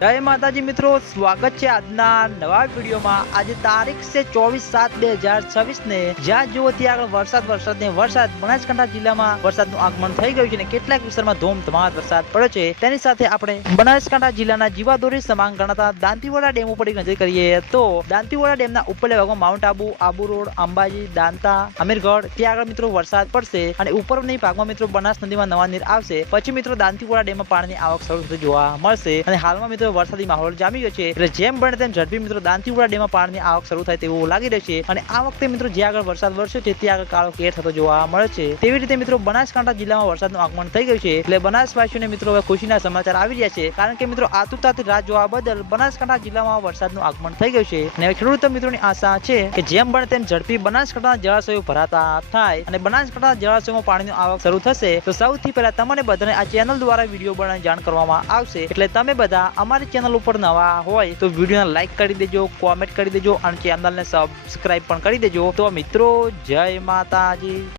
जय माताजी मित्रों, स्वागत है આજના નવા વિડીયોમાં। આજે તારીખ છે 24/7/2026 ને જ્યાં જુઓ ત્યાં વરસાદ બનાસકાંઠા જિલ્લામાં વરસાદનું આગમન થઈ ગયું છે ને કેટલાક વિસ્તારમાં ધોમધમાટ વરસાદ પડ્યો છે। તેની સાથે આપણે બનાસકાંઠા જિલ્લાના જીવાદોરી સમાન ગણાતા દાંતીવાડા ડેમ ઉપર નજર કરીએ તો દાંતીવાડા ડેમના ઉપરના ભાગમાં માઉન્ટ આબુ, આબુ રોડ, અંબાજી, દાંતા, અમીરગઢ ત્યાં આગળ મિત્રો વરસાદ પડશે અને ઉપરના ભાગમાં મિત્રો બનાસ નદીમાં નવા નીર આવશે। પછી મિત્રો દાંતીવાડા ડેમમાં પાણીની આવક શરૂ થતી જોવા મળશે અને હાલમાં મિત્રો વરસાદી માહોલ જામી ગયો છે એટલે જેમ બને તેમ ઝડપી મિત્રો દાંતીવાડા ડેમમાં પાણીની આવક શરૂ થાય તેવું લાગી રહ્યું છે અને આ વખતે મિત્રો જ્યાં આગળ વરસાદ વરસ્યો છે ત્યાં આગળ કાળો કેર થતો જોવા મળે છે। તેવી રીતે મિત્રો બનાસકાંઠા જિલ્લામાં વરસાદનું આગમન થઈ ગયું છે એટલે બનાસવાસીઓને મિત્રો હવે ખુશીના સમાચાર આવી રહ્યા છે કારણ કે મિત્રો આતુરતાથી રાહ જોવા બદલ બનાસકાંઠા જિલ્લામાં વરસાદનું આગમન થઈ ગયું છે અને ખેડૂતો મિત્રોની આશા છે કે જેમ બને તેમ ઝડપી બનાસકાંઠાના જળાશયો ભરાતા થાય અને બનાસકાંઠા જળાશયોમાં પાણીની આવક શરૂ થશે તો સૌથી પહેલા તમને બધાને આ ચેનલ દ્વારા વિડીયો બનાવી જાણ કરવામાં આવશે એટલે તમે બધા અમારી ચેનલ ઉપર નવા હોય તો વિડીયોને લાઈક કરી દેજો, કોમેન્ટ કરી દેજો અને ચેનલને સબસ્ક્રાઇબ પણ કરી દેજો। તો મિત્રો જય માતાજી।